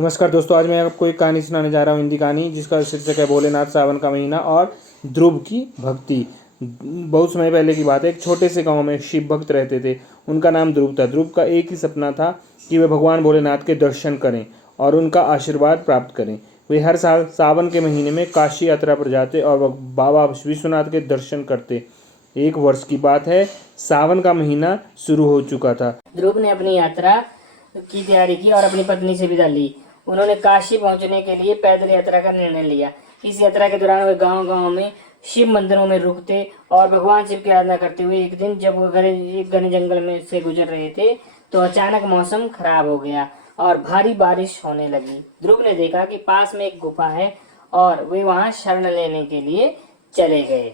नमस्कार दोस्तों, आज मैं आपको एक कहानी सुनाने जा रहा हूँ, हिंदी कहानी जिसका शीर्षक है भोलेनाथ, सावन का महीना और ध्रुव की भक्ति। बहुत समय पहले की बात है। एक छोटे से गांव में एक शिव भक्त रहते थे। उनका नाम ध्रुव था। ध्रुव का एक ही सपना था कि वे भगवान भोलेनाथ के दर्शन करें और उनका आशीर्वाद प्राप्त करें। वे हर साल सावन के महीने में काशी यात्रा पर जाते और बाबा विश्वनाथ के दर्शन करते। एक वर्ष की बात है, सावन का महीना शुरू हो चुका था। ध्रुव ने अपनी यात्रा की तैयारी की और अपनी पत्नी से विदा ली। उन्होंने काशी पहुंचने के लिए पैदल यात्रा का निर्णय लिया। इस यात्रा के दौरान वे गांव-गांव में शिव मंदिरों में रुकते और भगवान शिव की आराधना करते हुए एक दिन जब वो एक घने जंगल में से गुजर रहे थे तो अचानक मौसम खराब हो गया और भारी बारिश होने लगी। ध्रुव ने देखा कि पास में एक गुफा है और वे वहां शरण लेने के लिए चले गए।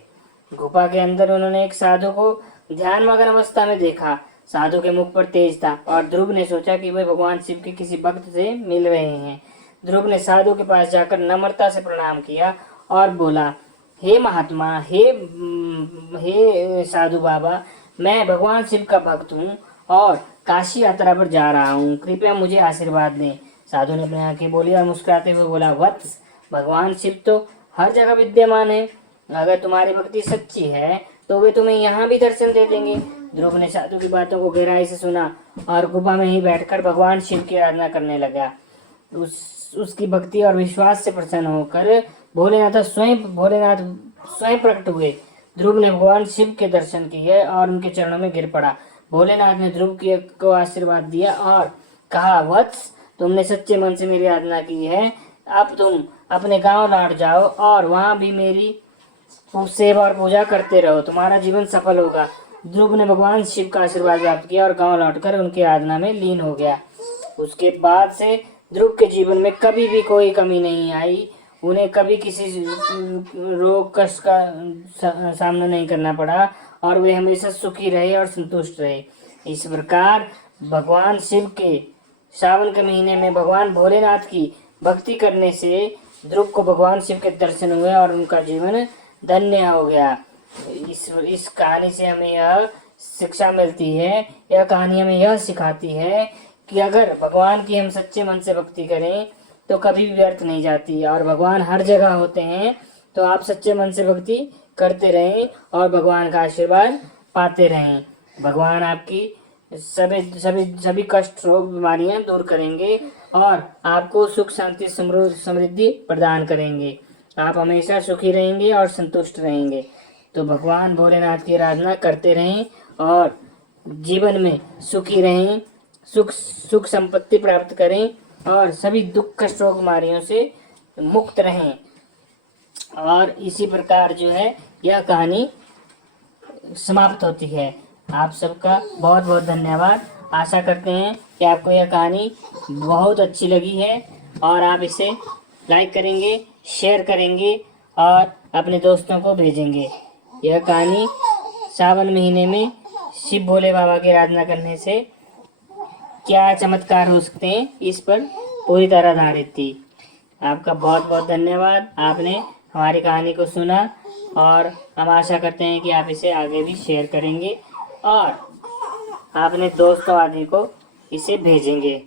गुफा के अंदर उन्होंने एक साधु को ध्यानमग्न अवस्था में देखा। साधु के मुख पर तेज था और ध्रुव ने सोचा कि वे भगवान शिव के किसी भक्त से मिल रहे हैं। ध्रुव ने साधु के पास जाकर नम्रता से प्रणाम किया और बोला, हे महात्मा, हे साधु बाबा, मैं भगवान शिव का भक्त हूँ और काशी यात्रा पर जा रहा हूँ, कृपया मुझे आशीर्वाद दें। साधु ने अपनी आंखें बोली और मुस्कुराते हुए बोला, वत्स, भगवान शिव तो हर जगह विद्यमान है। अगर तुम्हारी भक्ति सच्ची है तो वे तुम्हें यहाँ भी दर्शन दे देंगे। ध्रुव ने साधु की बातों को गहराई से सुना और गुफा में ही बैठकर भगवान शिव की आराधना करने लगा। उसकी भक्ति और विश्वास से प्रसन्न होकर भोलेनाथ स्वयं प्रकट हुए। ध्रुव ने भगवान शिव के दर्शन किए और उनके चरणों में गिर पड़ा। भोलेनाथ ने ध्रुव को आशीर्वाद दिया और कहा, वत्स, तुमने सच्चे मन से मेरी आराधना की है। अब तुम अपने गांव लौट जाओ और वहां भी मेरी सेवा और पूजा करते रहो, तुम्हारा जीवन सफल होगा। ध्रुव ने भगवान शिव का आशीर्वाद प्राप्त किया और गांव लौटकर उनकी आराधना में लीन हो गया। उसके बाद से ध्रुव के जीवन में कभी भी कोई कमी नहीं आई। उन्हें कभी किसी रोग कष्ट का सामना नहीं करना पड़ा और वे हमेशा सुखी रहे और संतुष्ट रहे। इस प्रकार भगवान शिव के सावन के महीने में भगवान भोलेनाथ की भक्ति करने से ध्रुव को भगवान शिव के दर्शन हुए और उनका जीवन धन्य हो गया। इस कहानी से हमें यह शिक्षा मिलती है, यह कहानी हमें यह सिखाती है कि अगर भगवान की हम सच्चे मन से भक्ति करें तो कभी भी व्यर्थ नहीं जाती और भगवान हर जगह होते हैं। तो आप सच्चे मन से भक्ति करते रहें और भगवान का आशीर्वाद पाते रहें। भगवान आपकी सभी कष्ट, रोग, बीमारियां दूर करेंगे और आपको सुख, शांति, समृद्धि प्रदान करेंगे। आप हमेशा सुखी रहेंगे और संतुष्ट रहेंगे। तो भगवान भोलेनाथ की आराधना करते रहें और जीवन में सुखी रहें, सुख संपत्ति प्राप्त करें और सभी दुख, कष्ट, रोग, बीमारियों से मुक्त रहें। और इसी प्रकार जो है यह कहानी समाप्त होती है। आप सबका बहुत बहुत धन्यवाद। आशा करते हैं कि आपको यह कहानी बहुत अच्छी लगी है और आप इसे लाइक करेंगे, शेयर करेंगे और अपने दोस्तों को भेजेंगे। यह कहानी सावन महीने में शिव भोले बाबा की आराधना करने से क्या चमत्कार हो सकते हैं, इस पर पूरी तरह आधारित थी। आपका बहुत बहुत धन्यवाद। आपने हमारी कहानी को सुना और हम आशा करते हैं कि आप इसे आगे भी शेयर करेंगे और अपने दोस्तों आदि को इसे भेजेंगे।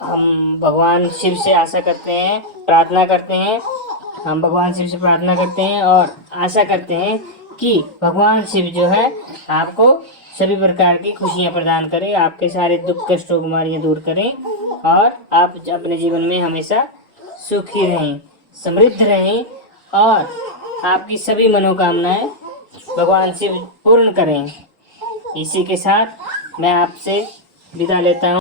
हम भगवान शिव से आशा करते हैं, प्रार्थना करते हैं, हम भगवान शिव से प्रार्थना करते हैं और आशा करते हैं कि भगवान शिव जो है आपको सभी प्रकार की खुशियां प्रदान करें, आपके सारे दुख, कष्ट, रोग, बीमारियां दूर करें और आप अपने जीवन में हमेशा सुखी रहें, समृद्ध रहें और आपकी सभी मनोकामनाएं भगवान शिव पूर्ण करें। इसी के साथ मैं आपसे विदा लेता हूँ।